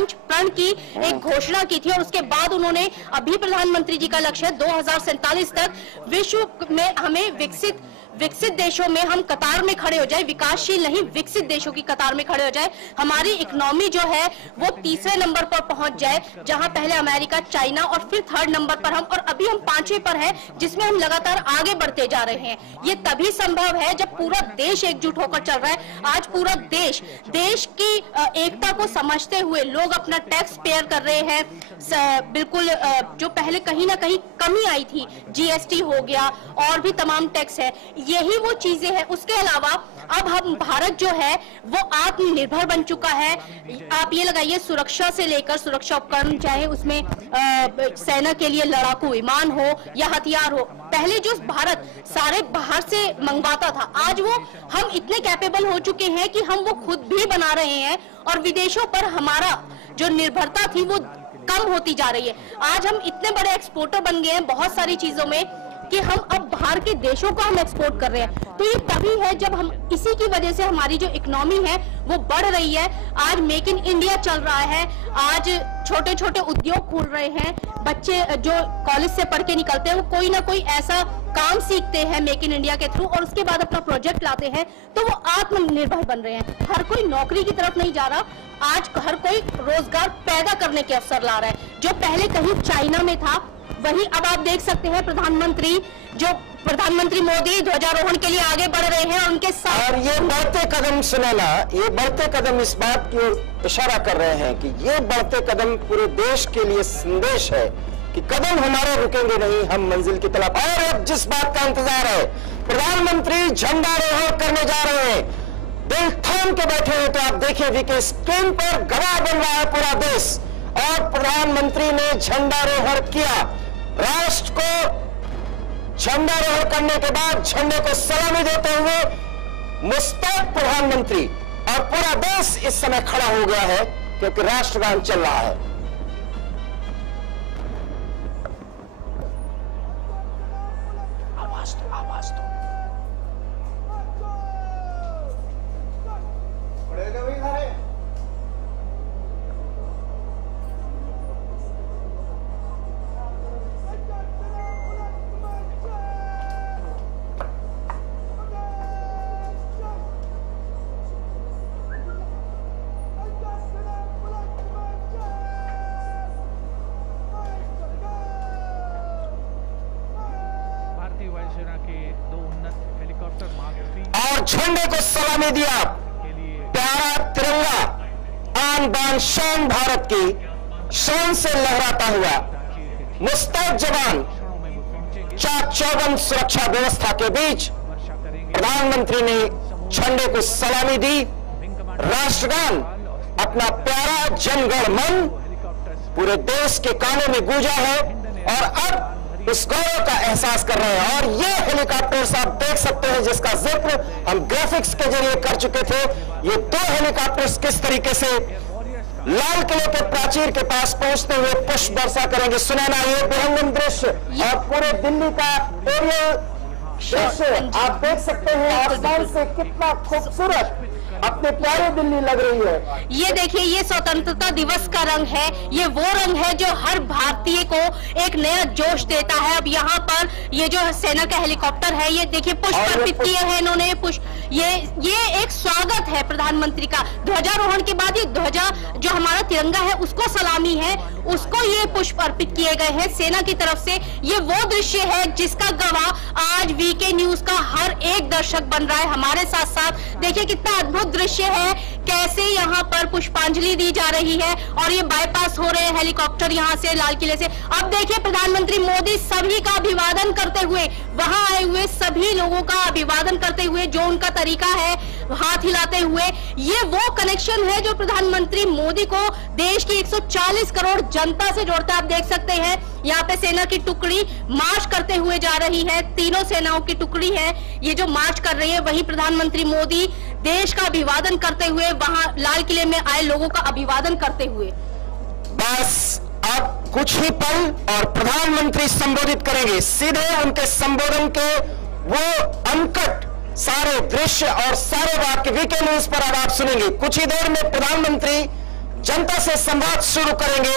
पंचप्रण की एक घोषणा की थी और उसके बाद उन्होंने अभी प्रधानमंत्री जी का लक्ष्य है 2047 तक विश्व में हमें विकसित देशों में हम कतार में खड़े हो जाए, विकासशील नहीं विकसित देशों की कतार में खड़े हो जाए, हमारी इकोनॉमी जो है वो तीसरे नंबर पर पहुंच जाए, जहां पहले अमेरिका, चाइना और फिर थर्ड नंबर पर हम, और अभी हम 5वें पर हैं, जिसमें हम लगातार आगे बढ़ते जा रहे हैं। ये तभी संभव है जब पूरा देश एकजुट होकर चल रहा है। आज पूरा देश की एकता को समझते हुए लोग अपना टैक्स पेयर कर रहे हैं। बिल्कुल जो पहले कहीं ना कहीं कमी आई थी, जीएसटी हो गया और भी तमाम टैक्स है, यही वो चीजें हैं। उसके अलावा अब हम भारत जो है वो आत्मनिर्भर बन चुका है। आप ये लगाइए, सुरक्षा से लेकर सुरक्षा उपकरण, चाहे उसमें सेना के लिए लड़ाकू विमान हो या हथियार हो, पहले जो भारत सारे बाहर से मंगवाता था, आज वो हम इतने कैपेबल हो चुके हैं कि हम वो खुद भी बना रहे हैं और विदेशों पर हमारा जो निर्भरता थी वो कम होती जा रही है। आज हम इतने बड़े एक्सपोर्टर बन गए हैं बहुत सारी चीजों में कि हम अब बाहर के देशों को हम एक्सपोर्ट कर रहे हैं। तो ये तभी है जब हम, इसी की वजह से हमारी जो इकोनॉमी है वो बढ़ रही है। आज मेक इन इंडिया चल रहा है, आज छोटे छोटे उद्योग खुल रहे हैं, बच्चे जो कॉलेज से पढ़ के निकलते हैं वो कोई ना कोई ऐसा काम सीखते हैं मेक इन इंडिया के थ्रू और उसके बाद अपना प्रोजेक्ट लाते हैं, तो वो आत्मनिर्भर बन रहे हैं। हर कोई नौकरी की तरफ नहीं जा रहा, आज हर कोई रोजगार पैदा करने के अवसर ला रहा है। जो पहले कहीं चाइना में था वही अब आप देख सकते हैं प्रधानमंत्री मोदी ध्वजारोहण के लिए आगे बढ़ रहे हैं उनके साथ। और ये बढ़ते कदम सुनैना, ये बढ़ते कदम इस बात की ओर इशारा कर रहे हैं कि ये बढ़ते कदम पूरे देश के लिए संदेश है कि कदम हमारे रुकेंगे नहीं, हम मंजिल की तरफ। और अब जिस बात का इंतजार है, प्रधानमंत्री झंडारोहण करने जा रहे हैं, दिल थाम के बैठे हैं। तो आप देखिए वीके स्क्रीन पर गवाह बन रहा है पूरा देश और प्रधानमंत्री ने झंडारोहण किया। राष्ट्र को झंडारोहण करने के बाद झंडे को सलामी देते हुए मुस्तैद प्रधानमंत्री और पूरा देश इस समय खड़ा हो गया है क्योंकि राष्ट्रगान चल रहा है। आवाज दो, आवाज दो। और झंडे को सलामी दिया। प्यारा तिरंगा आन बान शान भारत की शान से लहराता हुआ मुस्तैद जवान चाक चौबंद सुरक्षा व्यवस्था के बीच प्रधानमंत्री ने झंडे को सलामी दी। राष्ट्रगान अपना प्यारा जनगण मन पूरे देश के कानों में गूंजा है और अब उस गौरव का एहसास कर रहे हैं। और ये हेलीकॉप्टर्स आप देख सकते हैं जिसका जिक्र हम ग्राफिक्स के जरिए कर चुके थे। ये 2 हेलीकॉप्टर्स किस तरीके से लाल किले के प्राचीर के पास पहुंचते हुए पुष्प वर्षा करेंगे। सुनैना, ये विहंगम दृश्य और पूरे दिल्ली का एरियल दृश्य आप देख सकते हैं। आसमान से कितना खूबसूरत अपने प्यारे दिल्ली लग रही है। ये देखिए, ये स्वतंत्रता दिवस का रंग है, ये वो रंग है जो हर भारतीय को एक नया जोश देता है। अब यहाँ पर ये जो सेना का हेलीकॉप्टर है, ये देखिए पुष्प अर्पित किए हैं इन्होंने। पुष्प, ये एक स्वागत है प्रधानमंत्री का। ध्वजारोहण के बाद ये ध्वजा जो हमारा तिरंगा है उसको सलामी है, उसको ये पुष्प अर्पित किए गए हैं सेना की तरफ से। ये वो दृश्य है जिसका गवाह आज वीके न्यूज का हर एक दर्शक बन रहा है हमारे साथ साथ। देखिए कितना अद्भुत दृश्य है, कैसे यहाँ पर पुष्पांजलि दी जा रही है और ये बाईपास हो रहे हैं हेलीकॉप्टर यहाँ से लाल किले से। अब देखिए प्रधानमंत्री मोदी सभी का अभिवादन करते हुए, वहां आए हुए सभी लोगों का अभिवादन करते हुए, जो उनका तरीका है हाथ हिलाते हुए, ये वो कनेक्शन है जो प्रधानमंत्री मोदी को देश की 140 करोड़ जनता से जोड़ता है। आप देख सकते हैं यहाँ पे सेना की टुकड़ी मार्च करते हुए जा रही है, तीनों सेनाओं की टुकड़ी है ये जो मार्च कर रही है। वहीं प्रधानमंत्री मोदी देश का अभिवादन करते हुए वहां लाल किले में आए लोगों का अभिवादन करते हुए। बस अब कुछ ही पल और प्रधानमंत्री संबोधित करेंगे। सीधे उनके संबोधन के वो अनकट सारे दृश्य और सारे वाक्य वीके न्यूज पर अब आप सुनेंगे। कुछ ही देर में प्रधानमंत्री जनता से संवाद शुरू करेंगे।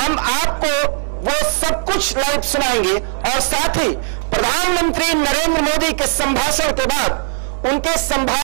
हम आपको वो सब कुछ लाइव सुनाएंगे और साथ ही प्रधानमंत्री नरेंद्र मोदी के संभाषण के बाद उनके संभाषण